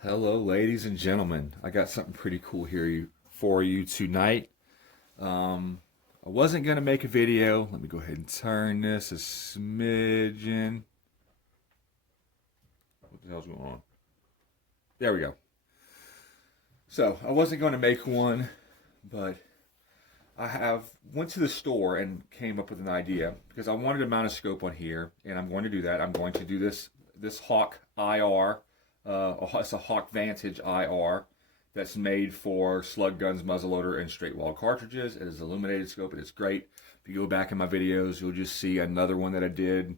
Hello, ladies and gentlemen. I got something pretty cool here for you tonight. I wasn't going to make a video. Let me go ahead and turn this a smidgen. What the hell's going on? There we go. So, I wasn't going to make one, but I went to the store and came up with an idea because I wanted to mount a scope on here, and I'm going to do that. I'm going to do this Hawk IR. It's a Hawk Vantage IR that's made for slug guns, muzzleloader, and straight wall cartridges. It is an illuminated scope. It is great. If you go back in my videos, you'll just see another one that I did,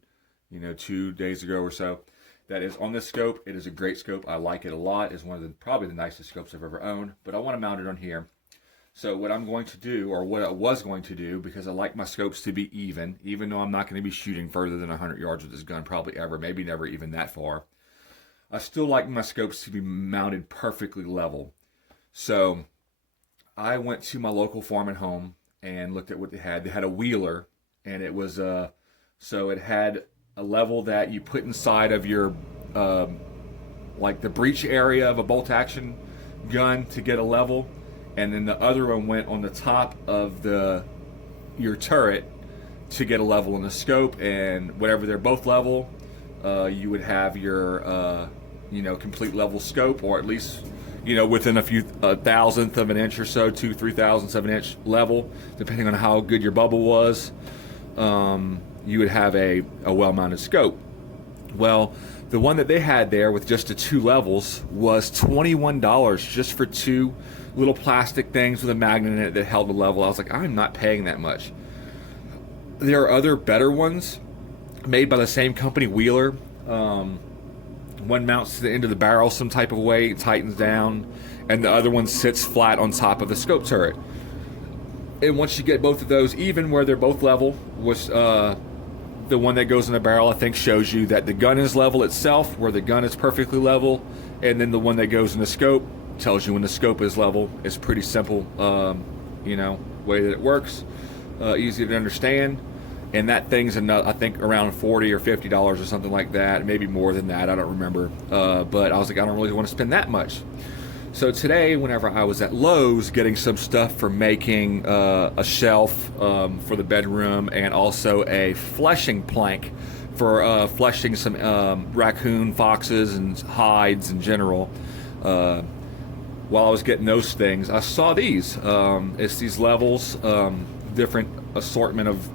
2 days ago or so. That is on this scope. It is a great scope. I like it a lot. It's one of probably the nicest scopes I've ever owned. But I want to mount it on here. So what I'm going to do, or what I was going to do, because I like my scopes to be even though I'm not going to be shooting further than 100 yards with this gun, probably ever, maybe never even that far. I still like my scopes to be mounted perfectly level. So I went to my local farm and home and looked at what they had. They had a Wheeler, and it was so it had a level that you put inside of your like the breech area of a bolt action gun to get a level, and then the other one went on the top of your turret to get a level in the scope. And whenever they're both level, you would have your complete level scope, or at least within a few thousandth of an inch or so, 2-3 thousandths of an inch level, depending on how good your bubble was. You would have a well-mounted scope. Well, the one that they had there with just the 2 levels was $21 just for 2 little plastic things with a magnet in it that held the level. I was like, I'm not paying that much. There are other better ones made by the same company, Wheeler. One mounts to the end of the barrel some type of way, tightens down, and the other one sits flat on top of the scope turret. And once you get both of those even where they're both level, which the one that goes in the barrel I think shows you that the gun is level itself, where the gun is perfectly level, and then the one that goes in the scope tells you when the scope is level. It's pretty simple, way that it works, easy to understand. And that thing's I think around $40 or $50 or something like that, maybe more than that. I don't remember. But I was like, I don't really want to spend that much. So today, whenever I was at Lowe's getting some stuff for making a shelf for the bedroom, and also a fleshing plank for fleshing some raccoon, foxes, and hides in general. While I was getting those things, I saw these. It's these levels, different assortment of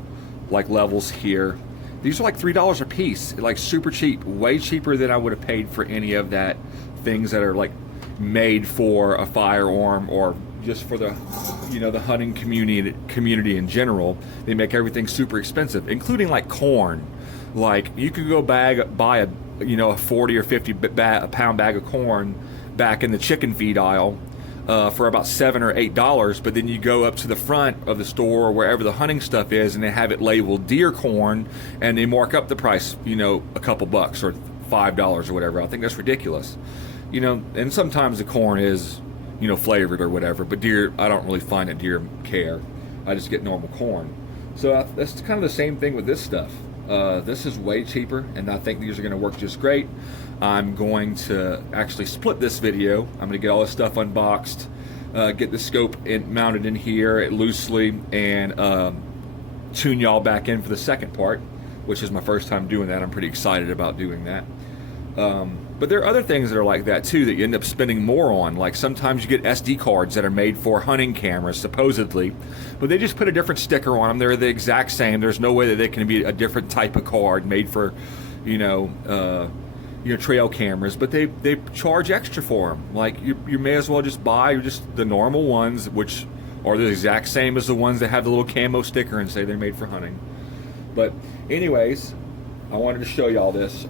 like levels here. These are like $3 a piece, like super cheap, way cheaper than I would have paid for any of that things that are like made for a firearm or just for the the hunting community in general. They make everything super expensive, including like corn. Like you could go buy a 40 or 50 pound bag of corn back in the chicken feed aisle for about $7 or $8, but then you go up to the front of the store or wherever the hunting stuff is, and they have it labeled deer corn, and they mark up the price, a couple bucks or $5 or whatever. I think that's ridiculous, And sometimes the corn is, flavored or whatever, but deer, I don't really find that deer care. I just get normal corn. So that's kind of the same thing with this stuff. This is way cheaper, and I think these are going to work just great. I'm going to actually split this video. I'm going to get all this stuff unboxed, get the scope mounted in here loosely, and tune y'all back in for the second part, which is my first time doing that. I'm pretty excited about doing that. But there are other things that are like that too that you end up spending more on. Like sometimes you get SD cards that are made for hunting cameras, supposedly, but they just put a different sticker on them. They're the exact same. There's no way that they can be a different type of card made for, trail cameras, but they charge extra for them. Like you may as well just buy just the normal ones, which are the exact same as the ones that have the little camo sticker and say they're made for hunting. But anyways, I wanted to show y'all this.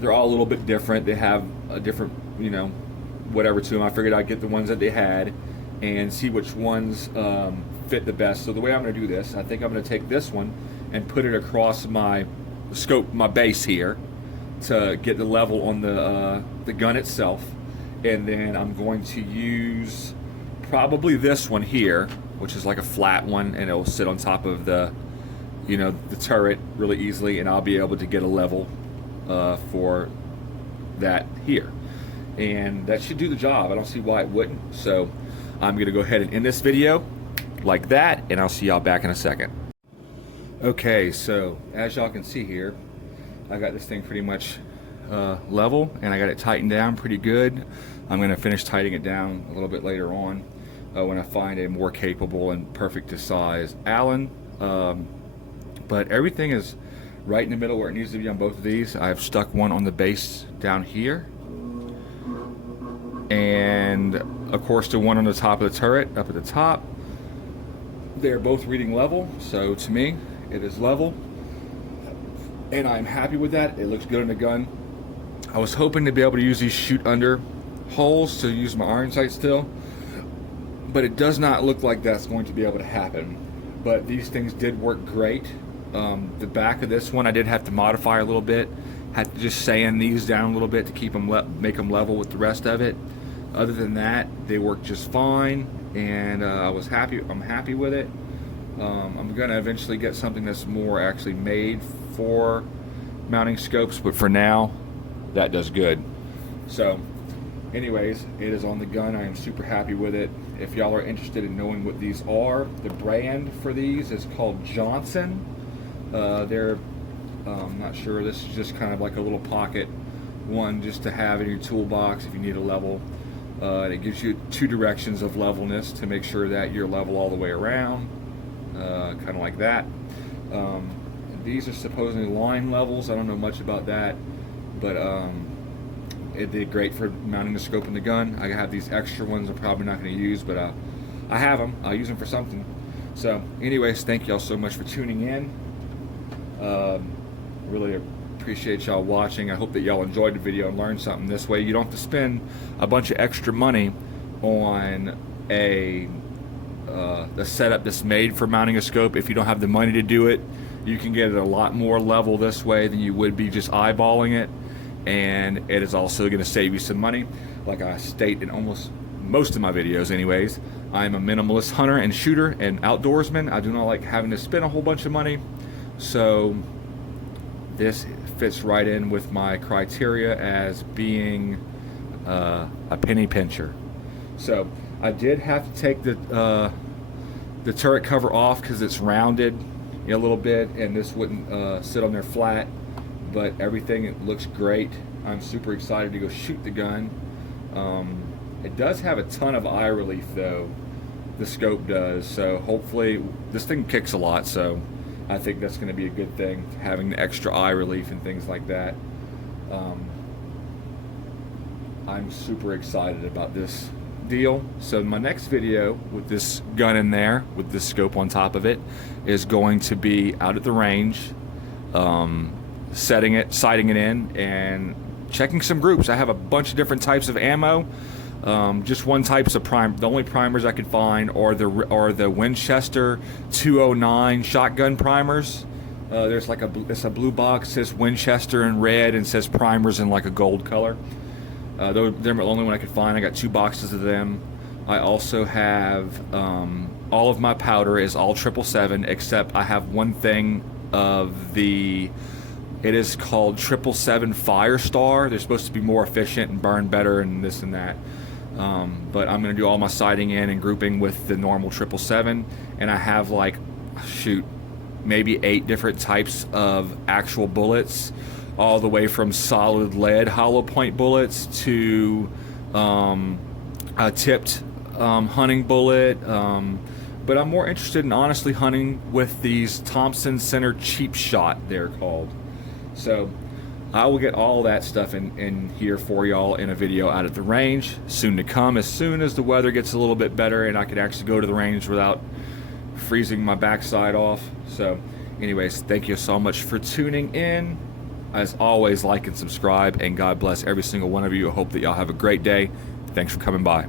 They're all a little bit different. They have a different, whatever to them. I figured I'd get the ones that they had and see which ones fit the best. So the way I'm going to do this, I think I'm going to take this one and put it across my scope, my base here, to get the level on the gun itself. And then I'm going to use probably this one here, which is like a flat one, and it'll sit on top of the turret really easily, and I'll be able to get a level for that here. and that should do the job. I don't see why it wouldn't. So I'm gonna go ahead and end this video like that, and I'll see y'all back in a second. Okay, so as y'all can see here, I got this thing pretty much level, and I got it tightened down pretty good. I'm gonna finish tightening it down a little bit later on when I find a more capable and perfect to size Allen. But everything is right in the middle where it needs to be on both of these. I've stuck one on the base down here, and of course the one on the top of the turret up at the top. They're both reading level, so to me it is level, and I'm happy with that. It looks good in the gun. I was hoping to be able to use these shoot under holes to use my iron sight still, but it does not look like that's going to be able to happen. But these things did work great. The back of this one I did have to modify a little bit. Had to just sand these down a little bit to keep them make them level with the rest of it. Other than that, they work just fine, and I'm happy with it. I'm gonna eventually get something that's more actually made for mounting scopes, but for now, that does good. So anyways, it is on the gun. I am super happy with it. If y'all are interested in knowing what these are, the brand for these is called Johnson. I'm not sure, this is just kind of like a little pocket one just to have in your toolbox if you need a level. It gives you 2 directions of levelness to make sure that you're level all the way around, kind of like that. These are supposedly line levels. I don't know much about that, but it did great for mounting the scope in the gun. I have these extra ones I'm probably not going to use, but I have them. I'll use them for something. So anyways, thank y'all so much for tuning in. Really appreciate y'all watching. I hope that y'all enjoyed the video and learned something. This way you don't have to spend a bunch of extra money on the setup that's made for mounting a scope. If you don't have the money to do it, you can get it a lot more level this way than you would be just eyeballing it, and it is also going to save you some money. Like I state in almost most of my videos anyways, I'm a minimalist hunter and shooter and outdoorsman. I do not like having to spend a whole bunch of money, so this fits right in with my criteria as being a penny pincher. So I did have to take the turret cover off because it's rounded a little bit, and this wouldn't sit on there flat, but everything, it looks great. I'm super excited to go shoot the gun. It does have a ton of eye relief though, the scope does, so hopefully this thing kicks a lot, so I think that's going to be a good thing, having the extra eye relief and things like that. I'm super excited about this deal. So my next video with this gun in there, with this scope on top of it, is going to be out at the range, sighting it in, and checking some groups. I have a bunch of different types of ammo. Just one types of prime. The only primers I could find are the Winchester 209 shotgun primers. There's like it's a blue box, says Winchester in red and says primers in like a gold color. They're the only one I could find. I got 2 boxes of them. I also have all of my powder is all 777, except I have one thing of the. It is called 777 Firestar. They're supposed to be more efficient and burn better and this and that. But I'm going to do all my sighting in and grouping with the normal 777, and I have like, shoot, maybe 8 different types of actual bullets, all the way from solid lead hollow point bullets to a tipped hunting bullet. But I'm more interested in honestly hunting with these Thompson Center Cheap Shot, they're called. So I will get all that stuff in here for y'all in a video out at the range, soon to come, as soon as the weather gets a little bit better and I can actually go to the range without freezing my backside off. So anyways, thank you so much for tuning in. As always, like and subscribe, and God bless every single one of you. I hope that y'all have a great day. Thanks for coming by.